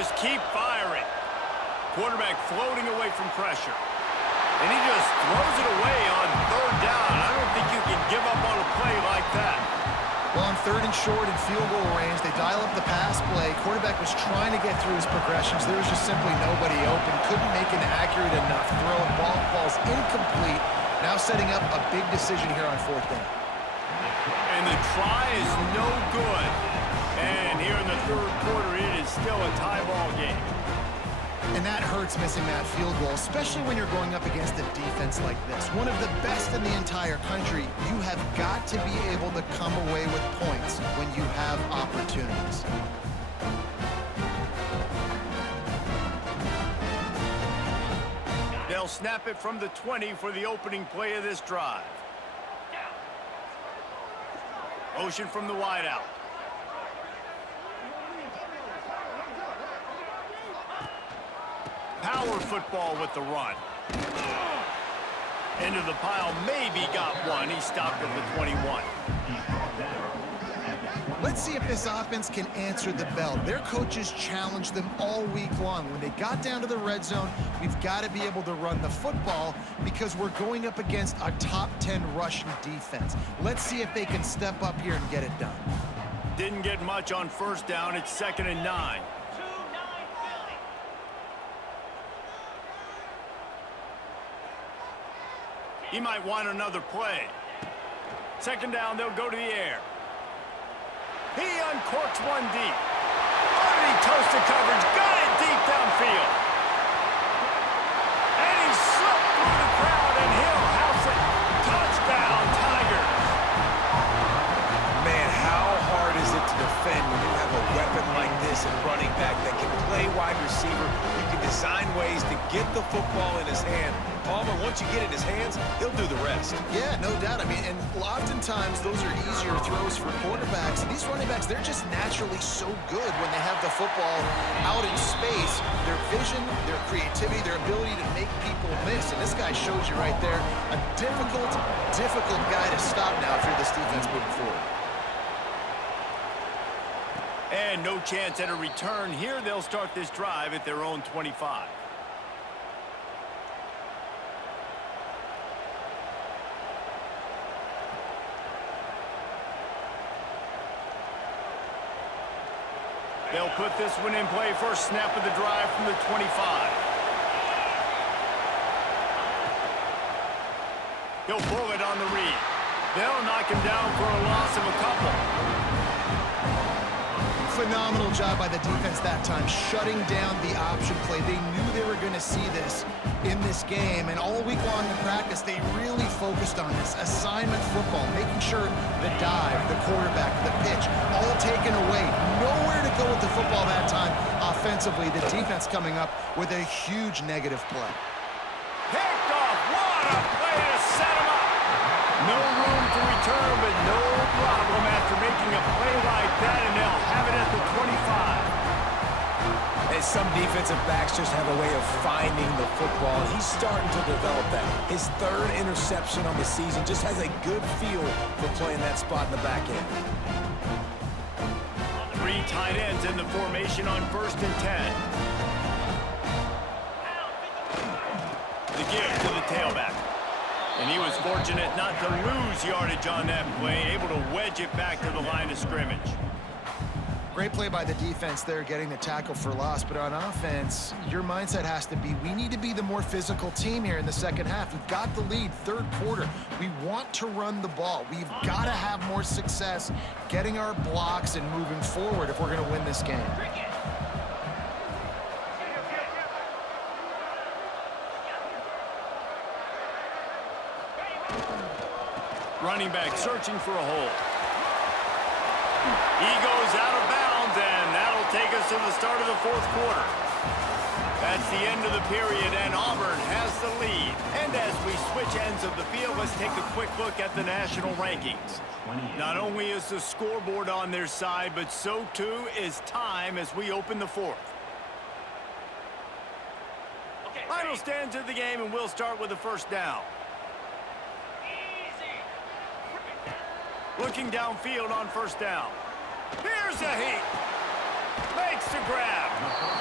just keep firing. Quarterback floating away from pressure. And he just throws it away on third down. I don't think you can give up on a play like that. Well, on third and short and field goal range, they dial up the pass play. Quarterback was trying to get through his progressions. There was just simply nobody open. Couldn't make an accurate enough throw. Ball falls incomplete. Now setting up a big decision here on fourth down. And the try is no good. And here in the third quarter, it is still a tie ball game. And that hurts, missing that field goal, especially when you're going up against a defense like this. One of the best in the entire country. You have got to be able to come away with points when you have opportunities. They'll snap it from the 20 for the opening play of this drive. Motion from the wideout. Power football with the run. Into the pile, maybe got one. He stopped at the 21. Let's see if this offense can answer the bell. Their coaches challenged them all week long. When they got down to the red zone, we've got to be able to run the football because we're going up against a top 10 rushing defense. Let's see if they can step up here and get it done. Didn't get much on first down. It's 2nd and 9. He might want another play. 2nd down, they'll go to the air. He uncorks one deep. Already toasted coverage, got it deep downfield. And he slipped through the crowd, and he'll house it. Touchdown, Tigers. Man, how hard is it to defend when you have a weapon like this and running back that can play wide receiver? You can design ways to get the football in his hand. Palmer, once you get it in his hands, he'll do the rest. Yeah, no doubt. I mean, and oftentimes those are easier throws for quarterbacks. These running backs, they're just naturally so good when they have the football out in space. Their vision, their creativity, their ability to make people miss. And this guy shows you right there, a difficult guy to stop now if you're this defense moving forward. And no chance at a return. Here they'll start this drive at their own 25. They'll put this one in play. First snap of the drive from the 25. He'll pull it on the read. They'll knock him down for a loss of a couple. Phenomenal job by the defense that time, shutting down the option play. They knew they were going to see this in this game, and all week long in practice, they really focused on this assignment football, making sure the dive, the quarterback, the pitch, all taken away. Nowhere to go with the football that time offensively. The defense coming up with a huge negative play. Picked off. What a play to set him up. No room to return, but no problem after making a play like that, and they'll have it at the 25. And some defensive backs just have a way of finding the football. He's starting to develop that. His 3rd interception on the season just has a good feel for playing that spot in the back end. 3 tight ends in the formation on 1st and 10. The give to the tailback. And he was fortunate not to lose yardage on that play, able to wedge it back to the line of scrimmage. Great play by the defense there, getting the tackle for loss. But on offense, your mindset has to be, we need to be the more physical team here in the second half. We've got the lead, 3rd quarter. We want to run the ball. We've got to have more success getting our blocks and moving forward if we're going to win this game. Running back searching for a hole. He goes out of bounds, and that'll take us to the start of the 4th quarter. That's the end of the period, and Auburn has the lead. And as we switch ends of the field, let's take a quick look at the national rankings. Not only is the scoreboard on their side, but so too is time as we open the 4th. Final stands of the game, and we'll start with the first down. Looking downfield on first down. Here's a heat. Makes the grab.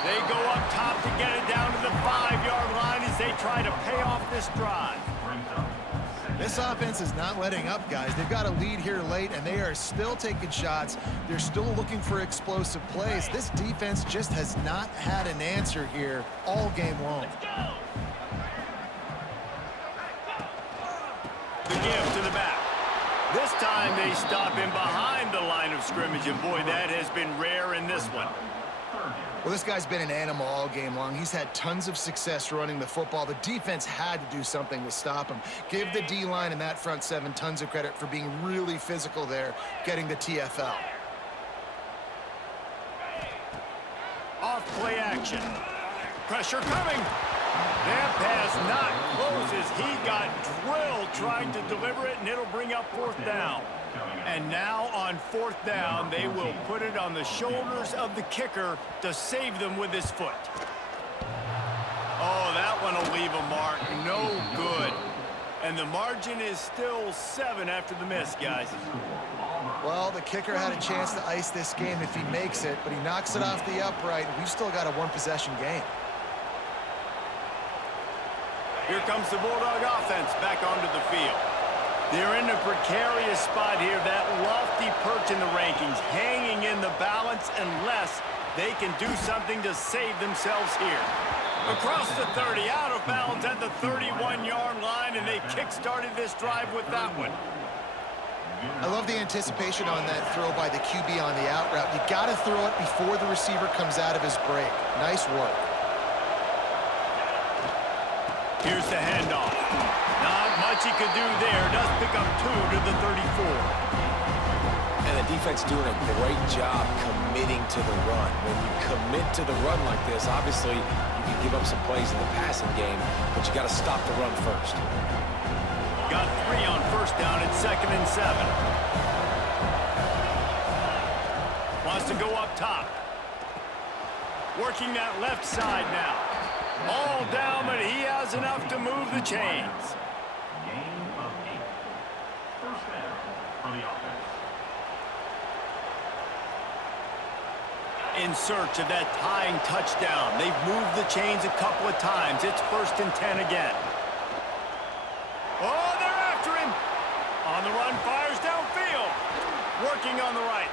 They go up top to get it down to the 5-yard line as they try to pay off this drive. This offense is not letting up, guys. They've got a lead here late, and they are still taking shots. They're still looking for explosive plays. This defense just has not had an answer here all game long. The give to the back. This time they stop him behind the line of scrimmage, and boy, that has been rare in this one. Well, this guy's been an animal all game long. He's had tons of success running the football. The defense had to do something to stop him. Give the D-line and that front seven tons of credit for being really physical there, getting the TFL. Off play action. Pressure coming. That pass not close as he got drilled trying to deliver it, and it'll bring up 4th down. And now on 4th down, they will put it on the shoulders of the kicker to save them with his foot. Oh, that one will leave a mark. No good. And the margin is still 7 after the miss, guys. Well, the kicker had a chance to ice this game if he makes it, but he knocks it off the upright, and we've still got a one-possession game. Here comes the Bulldog offense back onto the field. They're in a precarious spot here, that lofty perch in the rankings, hanging in the balance unless they can do something to save themselves here. Across the 30, out of bounds at the 31-yard line, and they kick-started this drive with that one. I love the anticipation on that throw by the QB on the out route. You got to throw it before the receiver comes out of his break. Nice work. Here's the handoff. Not much he could do there. Does pick up 2 to the 34. And the defense doing a great job committing to the run. When you commit to the run like this, obviously you can give up some plays in the passing game, but you got to stop the run first. Got 3 on 1st down at 2nd and 7. Wants to go up top. Working that left side now. All down, but he has enough to move the chains. Gain of 8. 1st down for the offense. In search of that tying touchdown. They've moved the chains a couple of times. It's 1st and 10 again. Oh, they're after him. On the run, fires downfield. Working on the right.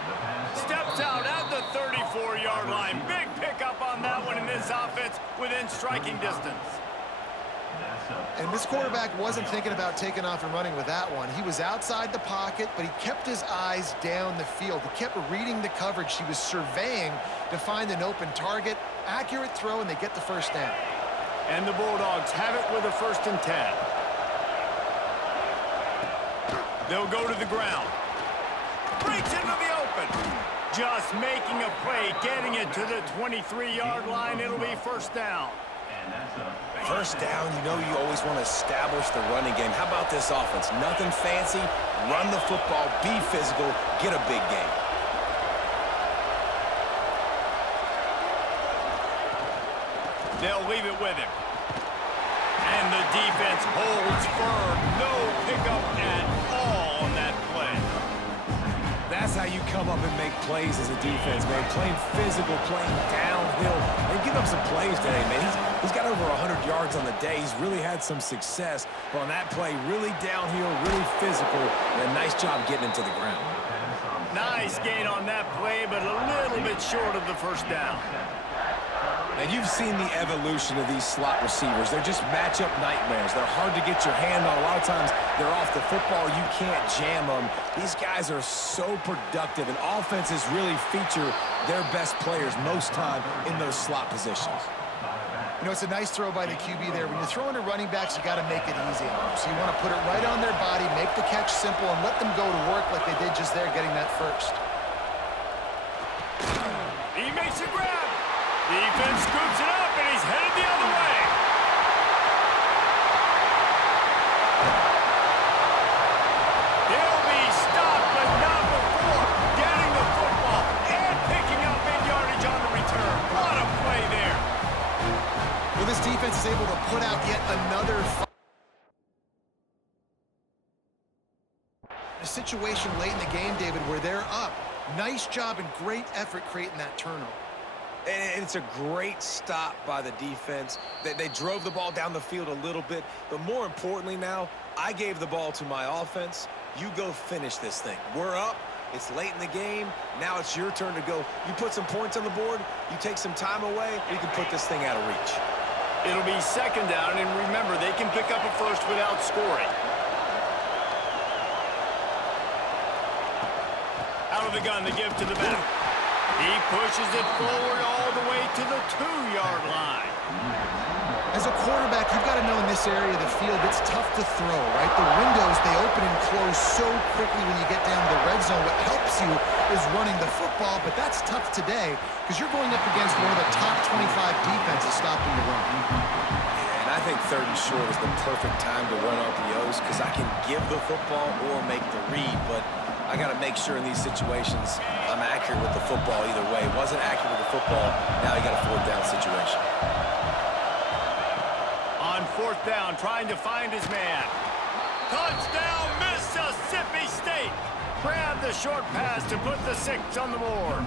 Steps out at the 34-yard line. Big pickup on that one in this offense within striking distance. And this quarterback wasn't thinking about taking off and running with that one. He was outside the pocket, but he kept his eyes down the field. He kept reading the coverage. He was surveying to find an open target. Accurate throw, and they get the 1st down. And the Bulldogs have it with a 1st and 10. They'll go to the ground. Breaks into the open. Just making a play, getting it to the 23-yard line. It'll be 1st down. 1st down, you know you always want to establish the running game. How about this offense? Nothing fancy. Run the football, be physical, get a big gain. They'll leave it with him. And the defense holds firm. No pickup at all on that play. That's how you come up and make plays as a defense, man. Playing physical, playing downhill. They give up some plays today, man. He's got over 100 yards on the day. He's really had some success. But on that play, really downhill, really physical, and a nice job getting him to the ground. Nice gain on that play, but a little bit short of the 1st down. And you've seen the evolution of these slot receivers. They're just matchup nightmares. They're hard to get your hand on. A lot of times they're off the football. You can't jam them. These guys are so productive, and offenses really feature their best players most time in those slot positions. You know, it's a nice throw by the QB there. When you're throwing to running backs, you got to make it easy on them. So you want to put it right on their body, make the catch simple, and let them go to work like they did just there, getting that 1st. He makes a grab. Defense scoops it up, and he's headed the other way. He'll be stopped, but not before getting the football and picking up mid-yardage on the return. What a play there. Well, this defense is able to put out yet another a situation late in the game, David, where they're up. Nice job and great effort creating that turnover. And it's a great stop by the defense. They drove the ball down the field a little bit, but more importantly now, I gave the ball to my offense. You go finish this thing. We're up. It's late in the game. Now it's your turn to go. You put some points on the board, you take some time away, you can put this thing out of reach. It'll be second down, and remember, they can pick up a first without scoring. Out of the gun, they give to the back. He pushes it forward all the way to the 2-yard line. As a quarterback, you've got to know in this area of the field, it's tough to throw, right? The windows, they open and close so quickly when you get down to the red zone. What helps you is running the football, but that's tough today because you're going up against one of the top 25 defenses stopping the run. Yeah, and I think 3rd and short is the perfect time to run RPOs because I can give the football or make the read, but I got to make sure in these situations I'm accurate with the football either way. Wasn't accurate with the football, now you got a 4th down situation. On 4th down, trying to find his man. Touchdown, Mississippi State! Grab the short pass to put the 6 on the board.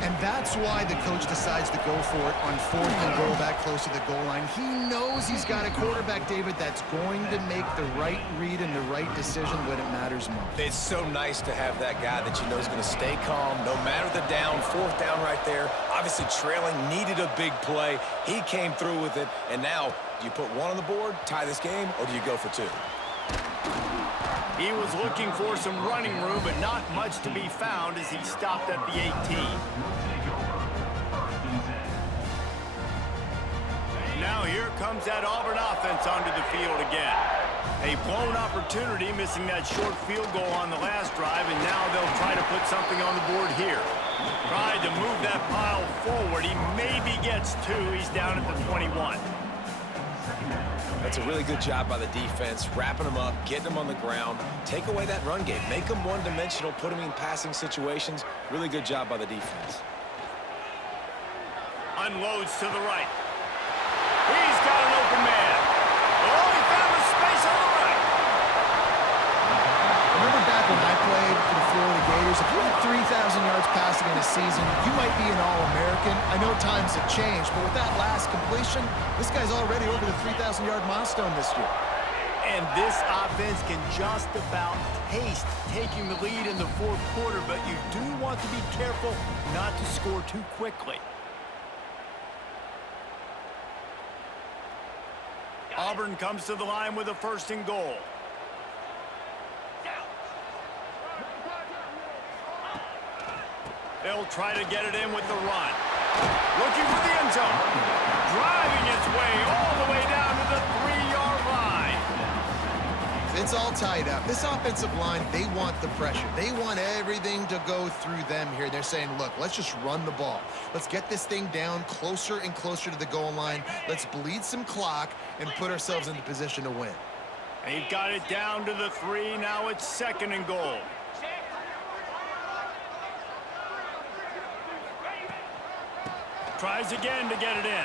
And that's why the coach decides to go for it on 4th and goal back close to the goal line. He knows he's got a quarterback, David, that's going to make the right read and the right decision when it matters most. It's so nice to have that guy that you know is going to stay calm no matter the down. 4th down right there. Obviously trailing, needed a big play. He came through with it. And now, do you put 1 on the board, tie this game, or do you go for 2? He was looking for some running room, but not much to be found as he stopped at the 18. Now here comes that Auburn offense onto the field again. A blown opportunity, missing that short field goal on the last drive, and now they'll try to put something on the board here. Tried to move that pile forward. He maybe gets 2. He's down at the 21. That's a really good job by the defense, wrapping them up, getting them on the ground, take away that run game, make them one-dimensional, put them in passing situations. Really good job by the defense. Unloads to the right. He's got an open man. Oh, he found a space on the right. Remember back when I played for the Florida Gators, if you had 3,000 yards passing in a season, you might be an All-American. I know times have changed, but with that last completion, this guy's already over the 3,000-yard milestone this year. And this offense can just about taste taking the lead in the 4th quarter, but you do want to be careful not to score too quickly. Auburn comes to the line with a 1st and goal. They'll try to get it in with the run. Looking for the end zone. Driving its way all the way down to the 3-yard line. It's all tied up. This offensive line, they want the pressure. They want everything to go through them here. They're saying, look, let's just run the ball. Let's get this thing down closer and closer to the goal line. Let's bleed some clock and put ourselves into position to win. They've got it down to the 3. Now it's 2nd and goal. Tries again to get it in.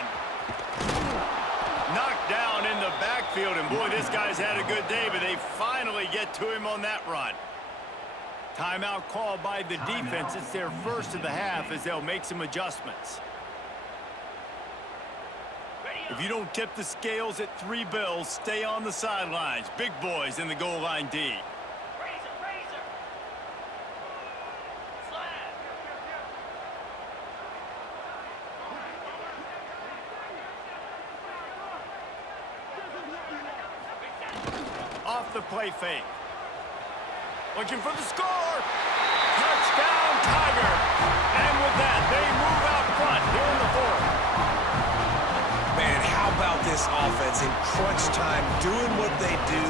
Knocked down in the backfield, and boy, this guy's had a good day, but they finally get to him on that run. Timeout called by the defense. It's their 1st of the half as they'll make some adjustments. If you don't tip the scales at 3 bills, stay on the sidelines. Big boys in the goal line D. Off the play fake. Looking for the score. Touchdown, Tiger. And with that, they move out front here in the 4th. Man, how about this offense in crunch time, doing what they do,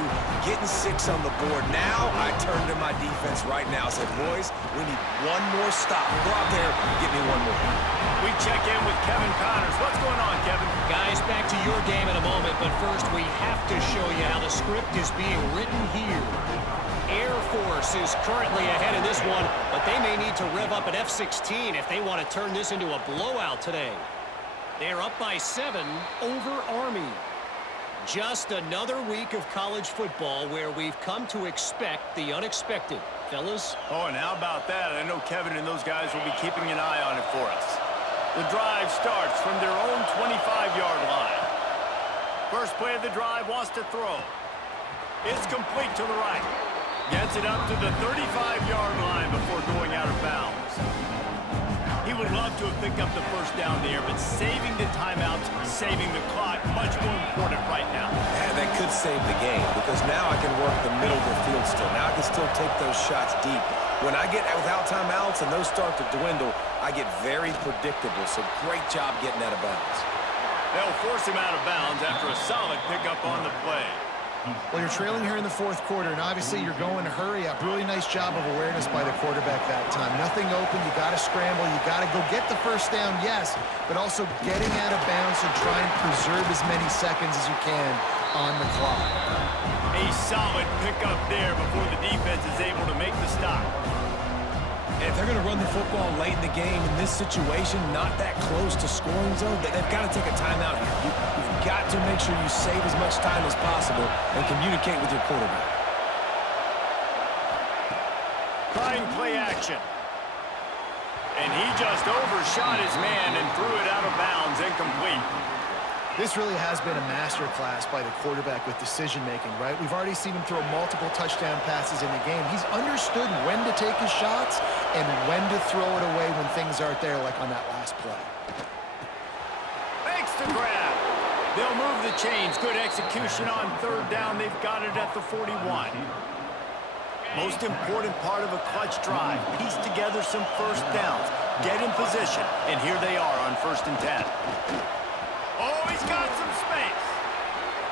getting 6 on the board. Now I turn to my defense right now and said, boys, we need 1 more stop. Go out there, get me 1 more. We check in with Kevin Connors. What's going on, Kevin? Guys, back to your game in a moment, but first we have to show you how the script is being written here. Air Force is currently ahead in this one, but they may need to rev up at F-16 if they want to turn this into a blowout today. They're up by 7 over Army. Just another week of college football where we've come to expect the unexpected. Fellas? Oh, and how about that? I know Kevin and those guys will be keeping an eye on it for us. The drive starts from their own 25-yard line. First play of the drive wants to throw. It's complete to the right. Gets it up to the 35-yard line before going out of bounds. He would love to have picked up the first down there, but saving the timeouts, saving the clock, much more important right now. And that could save the game because now I can work the middle of the field still. Now I can still take those shots deep. When I get without timeouts and those start to dwindle, I get very predictable. So great job getting out of bounds. They'll force him out of bounds after a solid pickup on the play. Well, you're trailing here in the fourth quarter, and obviously you're going to hurry up. Really nice job of awareness by the quarterback that time. Nothing open. You got to scramble. You got to go get the first down, yes, but also getting out of bounds and try and preserve as many seconds as you can on the clock. A solid pickup there before the defense is able to make the stop. And if they're going to run the football late in the game in this situation, not that close to scoring zone, they've got to take a timeout here. You've got to make sure you save as much time as possible and communicate with your quarterback. Trying play action. And he just overshot his man and threw it out of bounds, incomplete. This really has been a masterclass by the quarterback with decision-making, right? We've already seen him throw multiple touchdown passes in the game. He's understood when to take his shots and when to throw it away when things aren't there, like on that last play. Makes the grab. They'll move the chains. Good execution on third down. They've got it at the 41. Most important part of a clutch drive. Piece together some first downs. Get in position. And here they are on 1st and 10. Oh, he's got some space.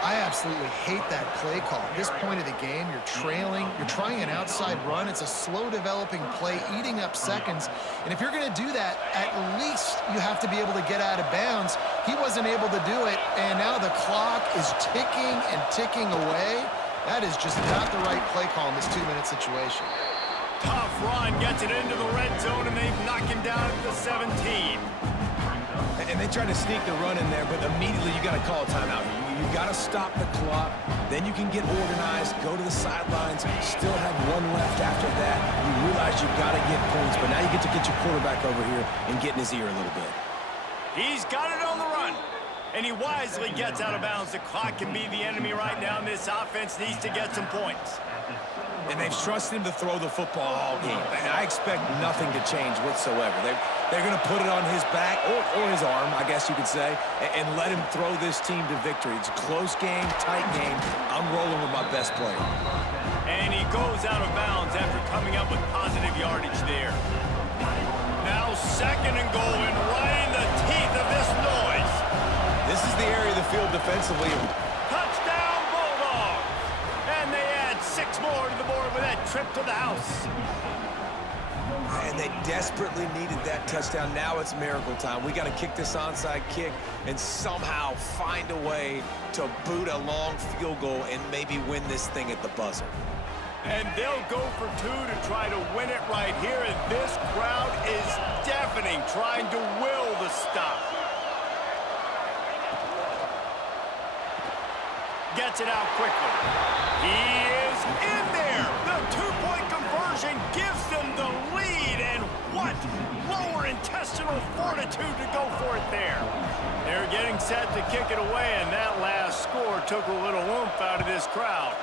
I absolutely hate that play call. At this point of the game, you're trailing, you're trying an outside run. It's a slow developing play, eating up seconds. And if you're going to do that, at least you have to be able to get out of bounds. He wasn't able to do it, and now the clock is ticking and ticking away. That is just not the right play call in this 2-minute situation. Tough run, gets it into the red zone, and they've knocked him down at the 17. And they try to sneak the run in there, but immediately you got to call a timeout. You got to stop the clock. Then you can get organized, go to the sidelines, still have one left after that. You realize you got to get points, but now you get to get your quarterback over here and get in his ear a little bit. He's got it on the run, and he wisely gets out of bounds. The clock can be the enemy right now, and this offense needs to get some points. And they've trusted him to throw the football all game. And I expect nothing to change whatsoever. They're going to put it on his back, or his arm, I guess you could say, and let him throw this team to victory. It's a close game, tight game. I'm rolling with my best player. And he goes out of bounds after coming up with positive yardage there. Now 2nd and goal, and right in the teeth of this noise. This is the area of the field defensively. Touchdown, Bulldogs! And they add 6 more to the board with that trip to the house. And they desperately needed that touchdown. Now it's miracle time. We got to kick this onside kick and somehow find a way to boot a long field goal and maybe win this thing at the buzzer. And they'll go for 2 to try to win it right here. And this crowd is deafening, trying to will the stop. Gets it out quickly. He is in there. The 2-point conversion gives them the lead. And what lower intestinal fortitude to go for it there. They're getting set to kick it away, and that last score took a little oomph out of this crowd.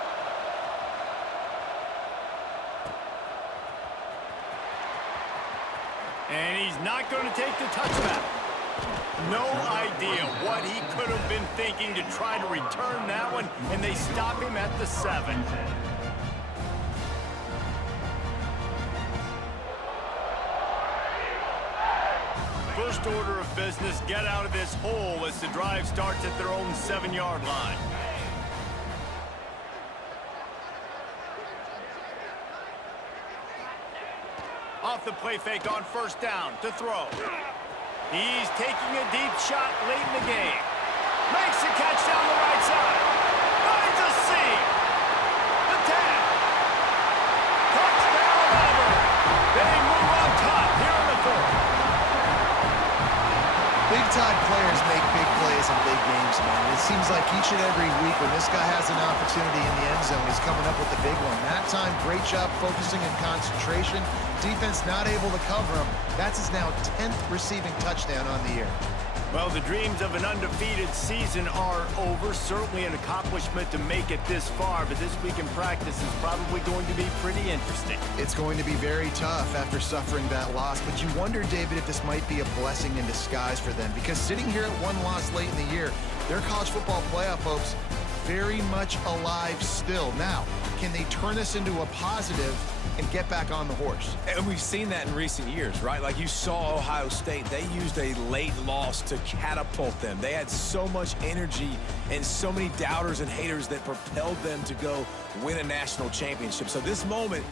And he's not going to take the touchback. No idea what he could have been thinking to try to return that one, and they stop him at the 7. First order of business, get out of this hole as the drive starts at their own 7-yard line. Off the play fake on 1st down to throw. He's taking a deep shot late in the game. Makes the catch down the right side. Finds a seam. The tag. Touchdown, Auburn. They move on top here in the 4th. Big-time players make big plays in big games, man. It seems like each and every week when this guy has an opportunity in the end zone, he's coming up with the big one. That time, great job focusing and concentration. Defense not able to cover him. That's his now 10th receiving touchdown on the year. Well, the dreams of an undefeated season are over. Certainly an accomplishment to make it this far, but this week in practice is probably going to be pretty interesting. It's going to be very tough after suffering that loss, but you wonder, David, if this might be a blessing in disguise for them, because sitting here at one loss late in the year, their college football playoff hopes very much alive still. Now, can they turn this into a positive and get back on the horse? And we've seen that in recent years, right? Like you saw Ohio State, they used a late loss to catapult them. They had so much energy and so many doubters and haters that propelled them to go win a national championship. So this moment